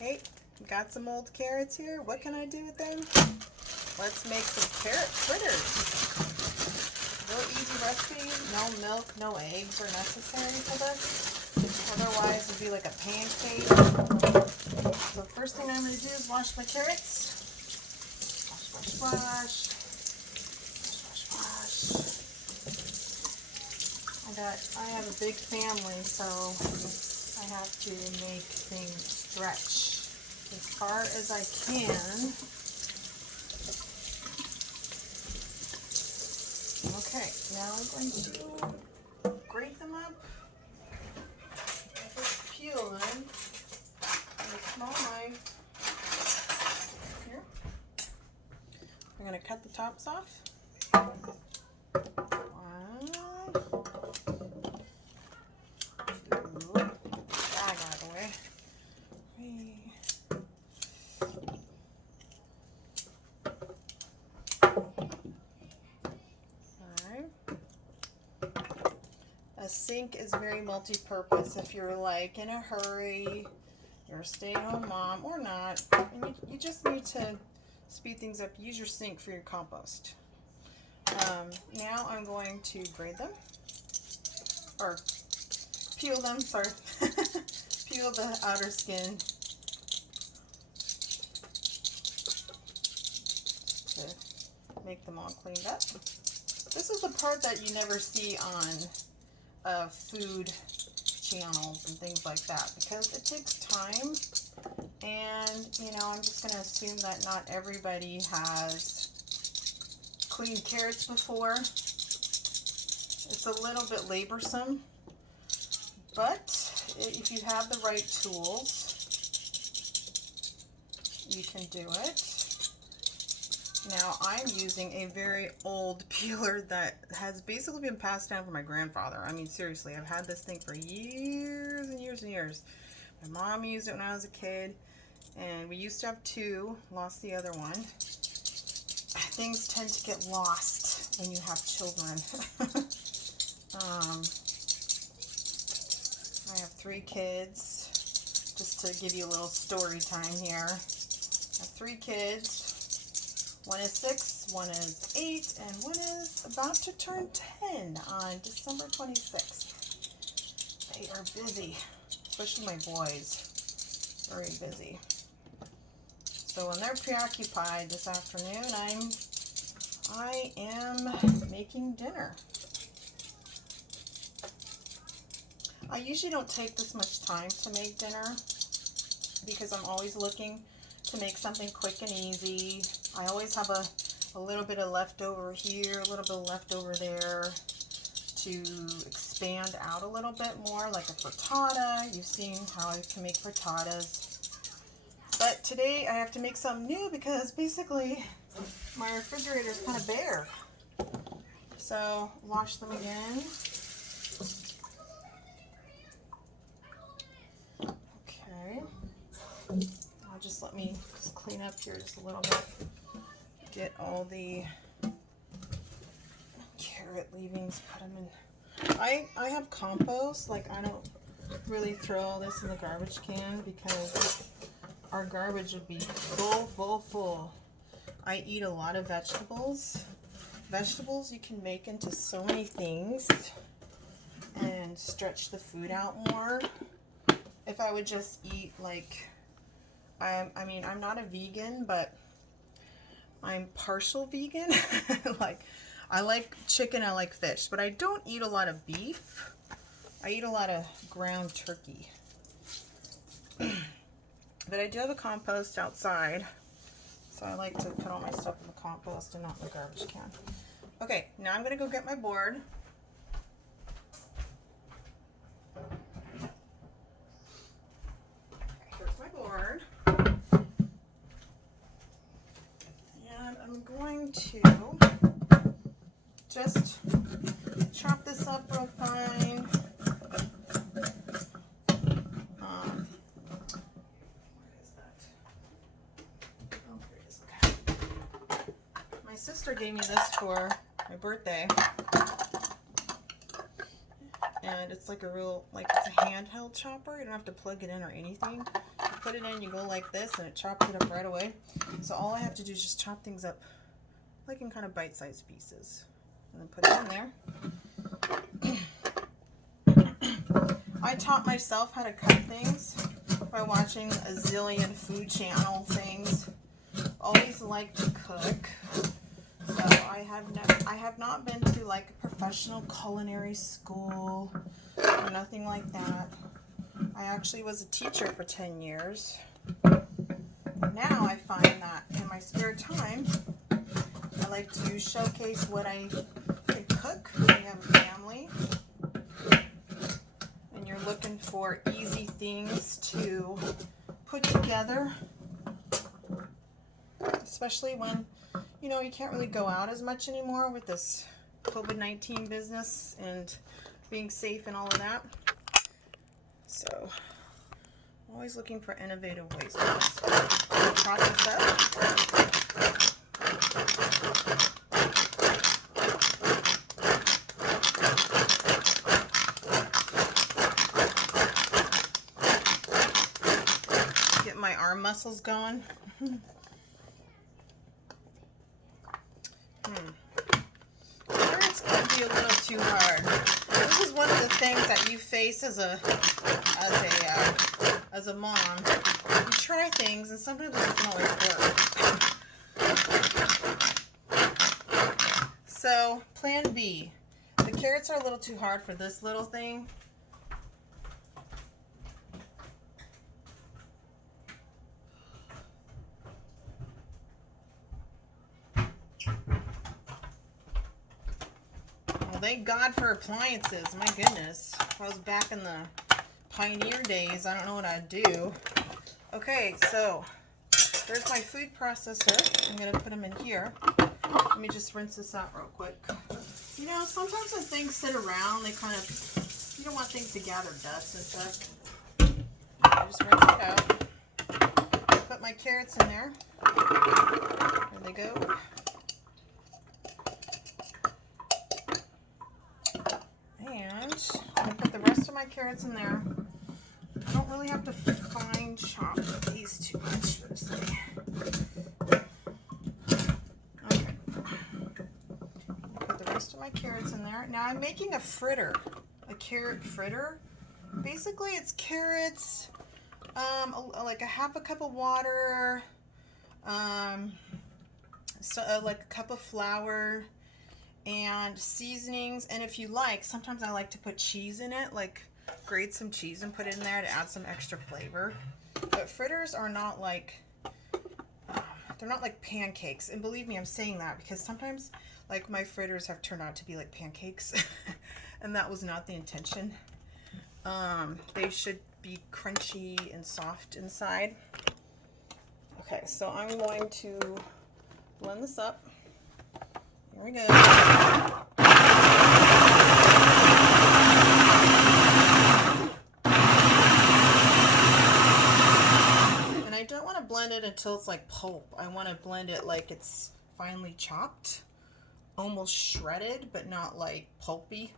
Hey, got some old carrots here. What can I do with them? Let's make some carrot fritters. Real easy recipe. No milk, no eggs are necessary for this. Otherwise, it'd be like a pancake. So first thing I'm going to do is wash my carrots. Wash, wash, wash. Wash, wash, wash. I have a big family, so I have to make things stretch as far as I can. Okay, now I'm going to grate them up. Just peel them with a small knife. Here. I'm going to cut the tops off. A sink is very multi-purpose. If you're like in a hurry, you're a stay-at-home mom or not, and you just need to speed things up, use your sink for your compost. Now I'm going to grate them, or peel them, sorry. Peel the outer skin to make them all cleaned up. This is the part that you never see on food channels and things like that, because it takes time, and you know, I'm just going to assume that not everybody has cleaned carrots before. It's a little bit laborsome, but if you have the right tools, you can do it. Now I'm using a very old peeler that has basically been passed down from my grandfather. I mean, seriously, I've had this thing for years and years and years. My mom used it when I was a kid, and we used to have two, lost the other one. Things tend to get lost when you have children. I have 3 kids, just to give you a little story time here. I have 3 kids. One is 6, one is 8, and one is about to turn 10 on December 26th. They are busy, especially my boys. Very busy. So when they're preoccupied this afternoon, I am making dinner. I usually don't take this much time to make dinner because I'm always looking to make something quick and easy. I always have a little bit of leftover here, a little bit of leftover there to expand out a little bit more, like a frittata. You've seen how I can make frittatas. But today I have to make something new because basically my refrigerator is kind of bare. So wash them again. Okay. Let me just clean up here just a little bit. Get all the carrot leavings, put them in. I have compost. Like, I don't really throw all this in the garbage can because our garbage would be full. I eat a lot of vegetables. Vegetables you can make into so many things and stretch the food out more. If I would just eat like, I mean, I'm not a vegan, but I'm partial vegan. Like, I like chicken, I like fish, but I don't eat a lot of beef. I eat a lot of ground turkey. But I do have a compost outside, so I like to put all my stuff in the compost and not in the garbage can. Okay, now I'm going to go get my board. Here's my board. And I'm going to just chop this up real fine. My sister gave me this for my birthday, and it's like a real, like, it's a handheld chopper. You don't have to plug it in or anything. put it in, you go like this, and it chops it up right away. So all I have to do is just chop things up like in kind of bite-sized pieces, and then put it in there. I taught myself how to cut things by watching a zillion food channel things. Always like to cook. So I have not been to like a professional culinary school or nothing like that. I actually was a teacher for 10 years. Now I find that in my spare time, I like to showcase what I can cook when you have a family and you're looking for easy things to put together, especially when, you know, you can't really go out as much anymore with this COVID-19 business and being safe and all of that. So I'm always looking for innovative ways to do this. Chop this up. Get my arm muscles going. It's going to be a little too hard. This is one of the things that you face as a mom. You try things and sometimes it doesn't always work. So plan B. The carrots are a little too hard for this little thing. Thank God for appliances. My goodness. If I was back in the pioneer days, I don't know what I'd do. Okay, so there's my food processor. I'm going to put them in here. Let me just rinse this out real quick. You know, sometimes when things sit around, they kind of, you don't want things to gather dust and stuff. I just rinse it out. Put my carrots in there. There they go. And I'm going to put the rest of my carrots in there. I don't really have to fine chop these too much, honestly. Okay. Put the rest of my carrots in there. Now I'm making a fritter, a carrot fritter. Basically, it's carrots, like a half a cup of water, like a cup of flour, and seasonings. And if you like, sometimes I like to put cheese in it, like grate some cheese and put it in there to add some extra flavor. But fritters are not like, they're not like pancakes. And believe me, I'm saying that because sometimes like my fritters have turned out to be like pancakes and that was not the intention. They should be crunchy and soft inside. Okay, so I'm going to blend this up. Here we go. And I don't want to blend it until it's like pulp. I want to blend it like it's finely chopped, almost shredded, but not like pulpy.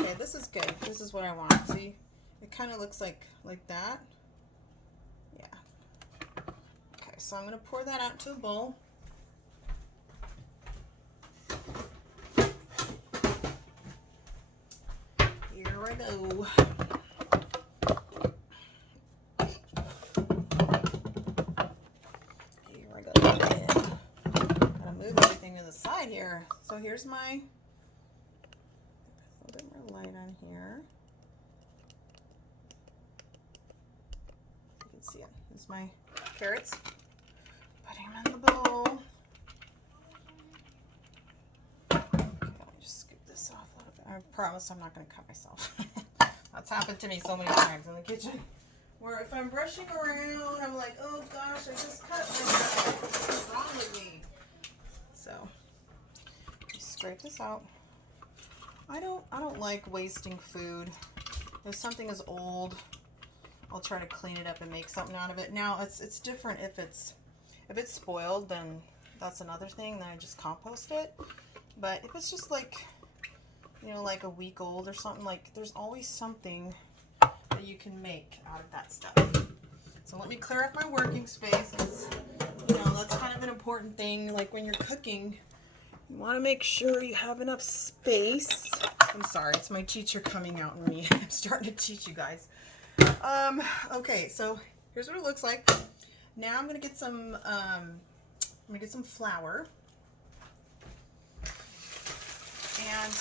Okay, this is good. This is what I want. See, it kind of looks like that. Yeah. Okay, so I'm going to pour that out to a bowl. Here I go. Here I go. Gotta move everything to the side here. So here's my, a little bit more light on here. You can see it. This is my carrots. Putting them in the bowl. Okay, let me just scoop this off a little bit. I promise I'm not going to cut myself. That's happened to me so many times in the kitchen. Where if I'm brushing around, I'm like, oh gosh, I just cut myself. What's wrong with me? So, just scrape this out. I don't like wasting food. If something is old, I'll try to clean it up and make something out of it. Now it's different if it's spoiled, then that's another thing. Then I just compost it. But if it's just like you know, like a week old or something. Like, there's always something that you can make out of that stuff. So let me clear up my working space, because, you know, that's kind of an important thing. Like, when you're cooking, you want to make sure you have enough space. I'm sorry, it's my teacher coming out on me. I'm starting to teach you guys. Okay, so here's what it looks like. Now I'm gonna get some flour, and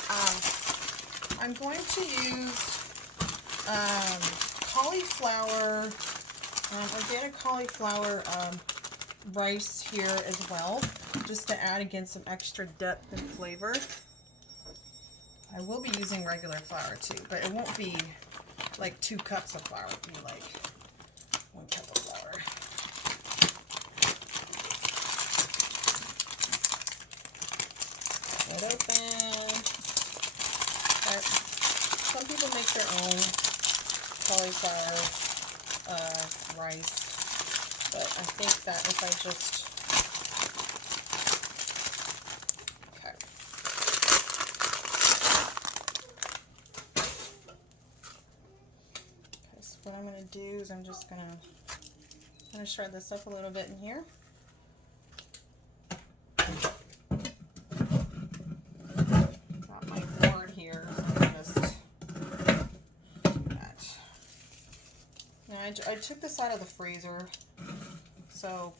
I'm going to use cauliflower, organic cauliflower rice here as well, just to add again some extra depth and flavor. I will be using regular flour too, but it won't be like 2 cups of flour. It'll be like 1 cup of flour. It open. But some people make their own cauliflower rice, but I think that if I just what I'm going to do is I'm just going to shred this up a little bit in here. Got my board here, so I'm just do that. Now I took this out of the freezer, so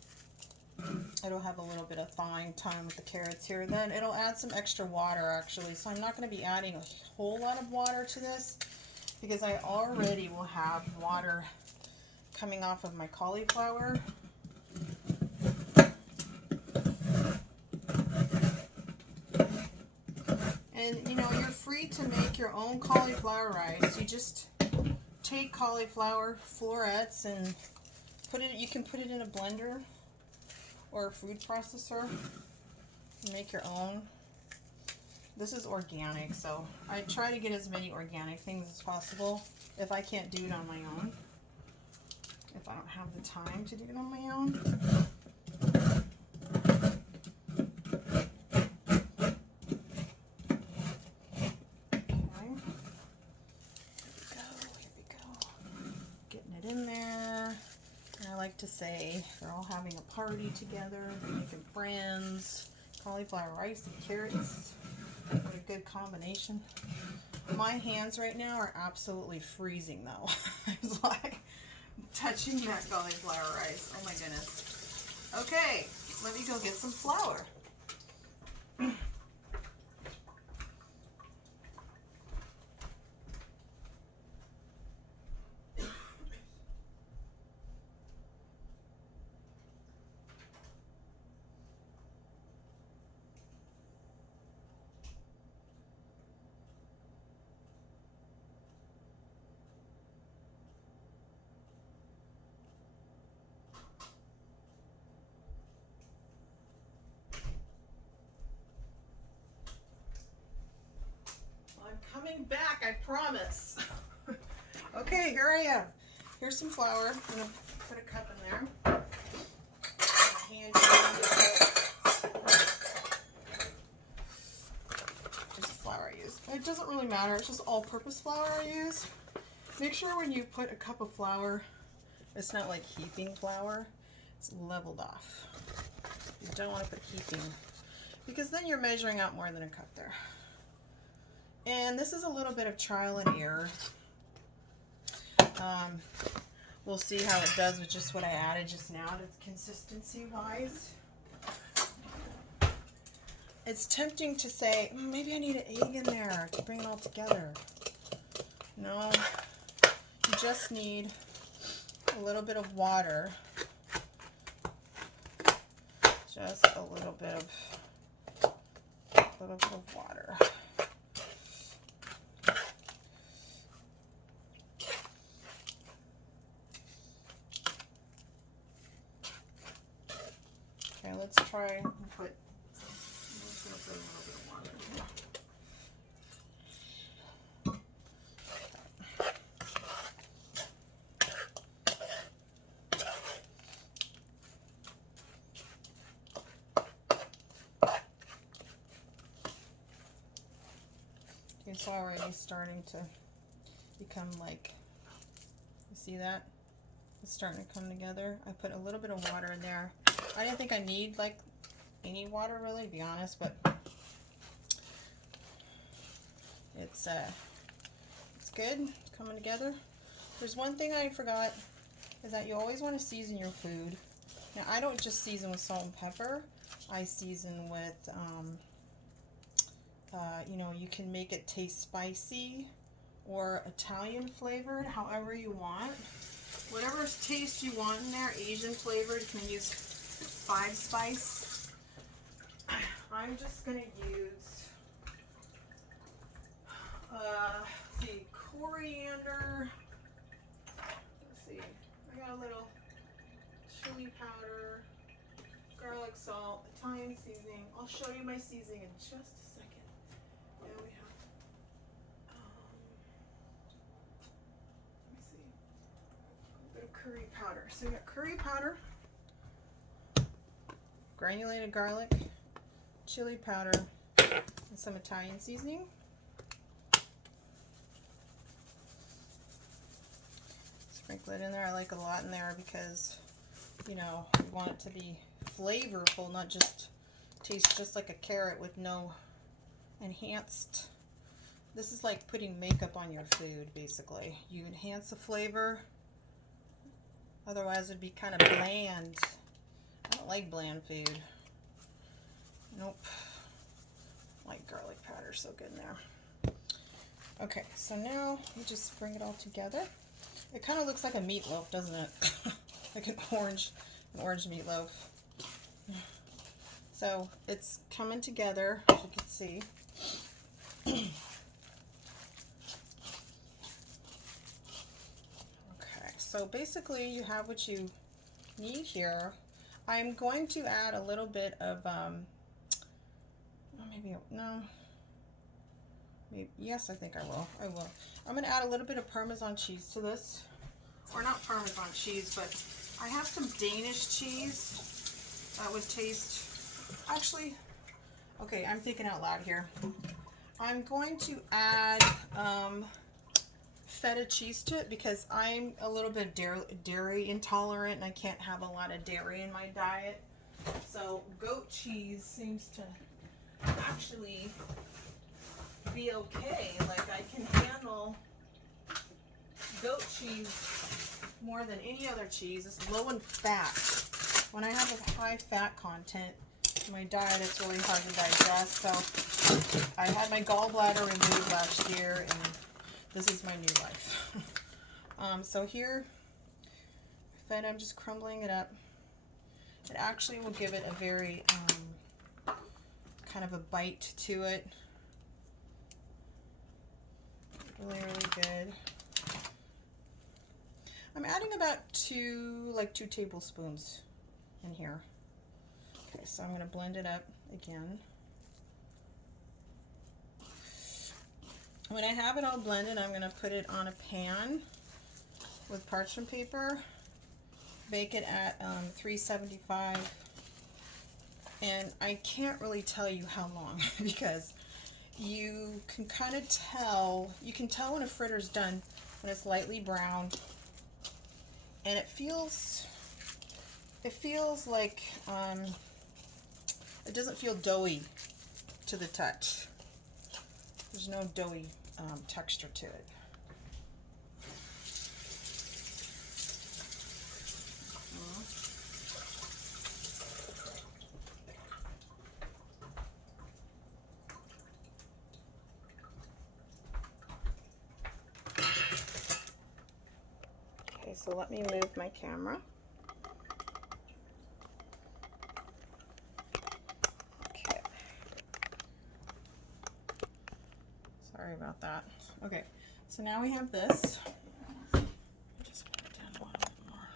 it'll have a little bit of thawing time with the carrots here. Then it'll add some extra water actually, so I'm not going to be adding a whole lot of water to this, because I already will have water coming off of my cauliflower. And you know, you're free to make your own cauliflower rice. You just take cauliflower florets and you can put it in a blender or a food processor and make your own. This is organic, so I try to get as many organic things as possible if I can't do it on my own. If I don't have the time to do it on my own. Okay. Here we go. Getting it in there. And I like to say they're all having a party together. They're making friends. Cauliflower rice and carrots. What a good combination. My hands right now are absolutely freezing though. It's like touching that cauliflower rice. Oh my goodness. Okay, let me go get some flour. Coming back, I promise. Okay, here I am. Here's some flour. I'm going to put a cup in there. Hand just flour I use. It doesn't really matter. It's just all-purpose flour I use. Make sure when you put a cup of flour, it's not like heaping flour. It's leveled off. You don't want to put heaping, because then you're measuring out more than a cup there. And this is a little bit of trial and error. We'll see how it does with just what I added just now to consistency wise. It's tempting to say, maybe I need an egg in there to bring it all together. No, you just need a little bit of water. Just a little bit of water. Okay, let's try and put, I'm just going to put a little bit of water in here. It's already starting to become like, you see that? It's starting to come together. I put a little bit of water in there. I didn't think I need like any water really, to be honest, but it's good. It's coming together. There's one thing I forgot, is that you always want to season your food. Now I don't just season with salt and pepper. I season with, you know, you can make it taste spicy or Italian flavored, however you want. Whatever taste you want in there, Asian flavored, you can use 5 spice. I'm just going to use, the coriander. Let's see, I got a little chili powder, garlic salt, Italian seasoning. I'll show you my seasoning in just a second. And we have, let me see, a bit of curry powder. So we got curry powder, granulated garlic, chili powder, and some Italian seasoning. Sprinkle it in there. I like a lot in there because, you know, we want it to be flavorful, not just taste just like a carrot with no enhanced. This is like putting makeup on your food, basically. You enhance the flavor, otherwise it'd be kind of bland. I don't like bland food. Nope. I like garlic powder, so good in there. Okay, so now we just bring it all together. It kind of looks like a meatloaf, doesn't it? Like an orange meatloaf. So it's coming together, as you can see. Okay, so basically you have what you need here. I'm going to add a little bit of, yes, I think I will. I'm going to add a little bit of Parmesan cheese to this. Or not Parmesan cheese, but I have some Danish cheese that would taste, actually, okay, I'm thinking out loud here. I'm going to add feta cheese to it because I'm a little bit dairy intolerant and I can't have a lot of dairy in my diet. So goat cheese seems to actually be okay. Like I can handle goat cheese more than any other cheese. It's low in fat. When I have a high fat content in my diet, it's really hard to digest. So I had my gallbladder removed last year and this is my new life. So here, feta, I'm just crumbling it up. It actually will give it a very kind of a bite to it. Really, really good. I'm adding about 2 tablespoons in here. Okay, so I'm going to blend it up again. When I have it all blended, I'm going to put it on a pan with parchment paper, bake it at 375, and I can't really tell you how long because you can kind of tell, you can tell when a fritter's done when it's lightly browned, and it feels like it doesn't feel doughy to the touch. There's no doughy texture to it. Okay, so let me move my camera. Okay. Sorry about that. Okay, so now we have this. Just put it down a little bit more.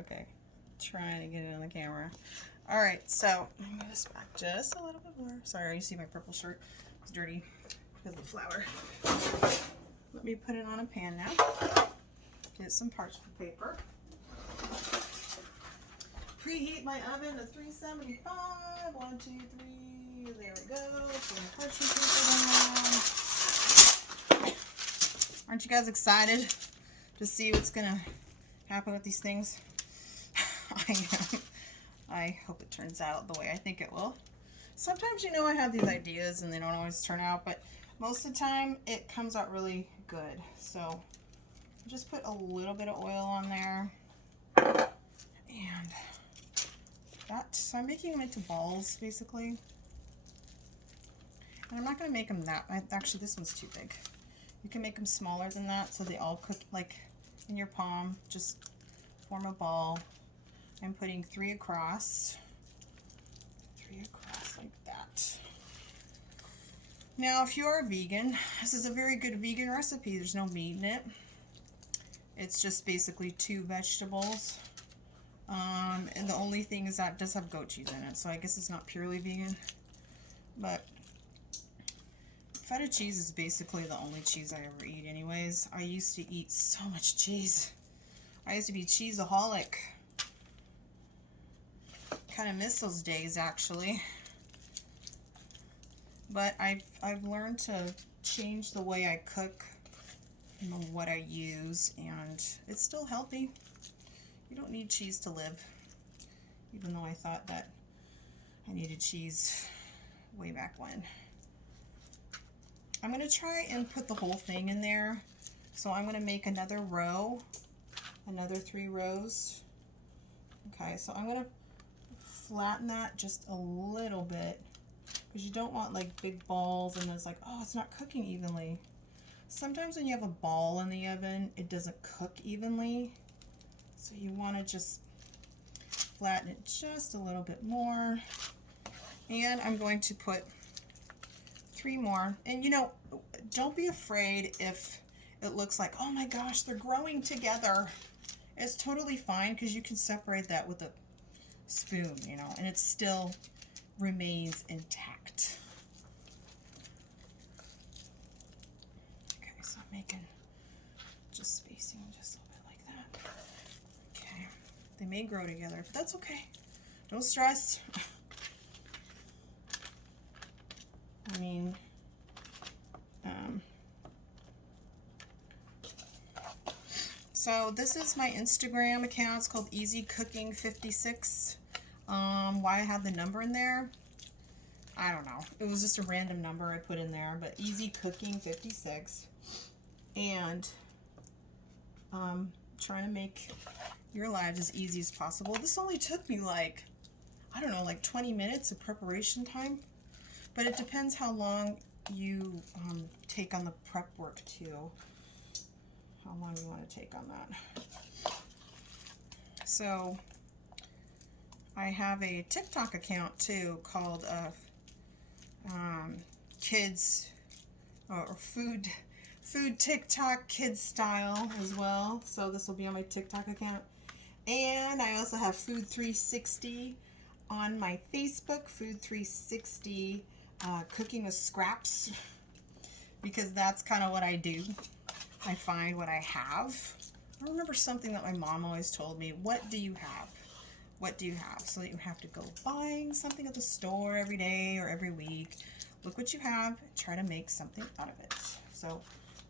Okay, trying to get it on the camera. All right, so let me move this back just a little bit more. Sorry, you see my purple shirt? It's dirty because of the flour. Let me put it on a pan now. Get some parchment paper. Preheat my oven to 375. 1, 2, 3. There we go. Put the parchment paper down. Aren't you guys excited to see what's gonna happen with these things? I am. I hope it turns out the way I think it will. Sometimes, you know, I have these ideas and they don't always turn out, but most of the time it comes out really good. So just put a little bit of oil on there. And that, so I'm making them into balls basically. And I'm not going to make them that, actually this one's too big. You can make them smaller than that so they all cook like in your palm. Just form a ball. I'm putting 3 across. 3 across like that. Now if you are a vegan, this is a very good vegan recipe. There's no meat in it. It's just basically 2 vegetables. And the only thing is that it does have goat cheese in it, so I guess it's not purely vegan. But feta cheese is basically the only cheese I ever eat anyways. I used to eat so much cheese. I used to be cheeseaholic. Kind of miss those days actually. But I've learned to change the way I cook and what I use, and it's still healthy. You don't need cheese to live, even though I thought that I needed cheese way back when. I'm going to try and put the whole thing in there. So I'm going to make another row, another 3 rows. Okay, so I'm going to flatten that just a little bit because you don't want like big balls and it's like, oh, it's not cooking evenly. Sometimes when you have a ball in the oven, it doesn't cook evenly. So you want to just flatten it just a little bit more. And I'm going to put 3 more. And you know, don't be afraid if it looks like, oh my gosh, they're growing together. It's totally fine because you can separate that with a spoon, you know, and it still remains intact. Okay, so I'm making just spacing just a little bit like that. Okay, they may grow together, but that's okay. Don't stress. I mean, so this is my Instagram account. It's called Easy Cooking 56. Why I have the number in there, I don't know. It was just a random number I put in there, but Easy Cooking 56. And trying to make your lives as easy as possible. This only took me like, I don't know, like 20 minutes of preparation time. But it depends how long you take on the prep work too. How long you want to take on that. So I have a TikTok account too called kids or food TikTok kids style as well. So this will be on my TikTok account. And I also have Food 360 on my Facebook, Food 360 Cooking with Scraps, because that's kind of what I do. I find what I have. I remember something that my mom always told me, what do you have? What do you have? So that you have to go buying something at the store every day or every week. Look what you have, try to make something out of it. So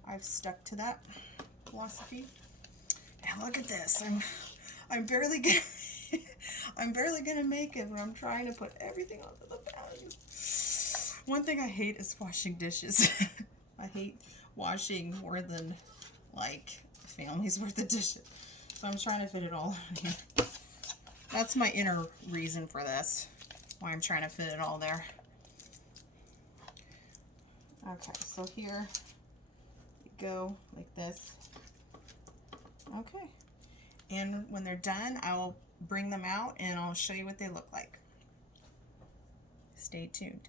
I've stuck to that philosophy. And look at this. I'm barely gonna make it, but I'm trying to put everything onto the pan. One thing I hate is washing dishes. I hate washing more than like a family's worth of dishes. So I'm trying to fit it all in here. That's my inner reason for this, why I'm trying to fit it all there. Okay, so here you go, like this. Okay, and when they're done, I will bring them out and I'll show you what they look like. Stay tuned.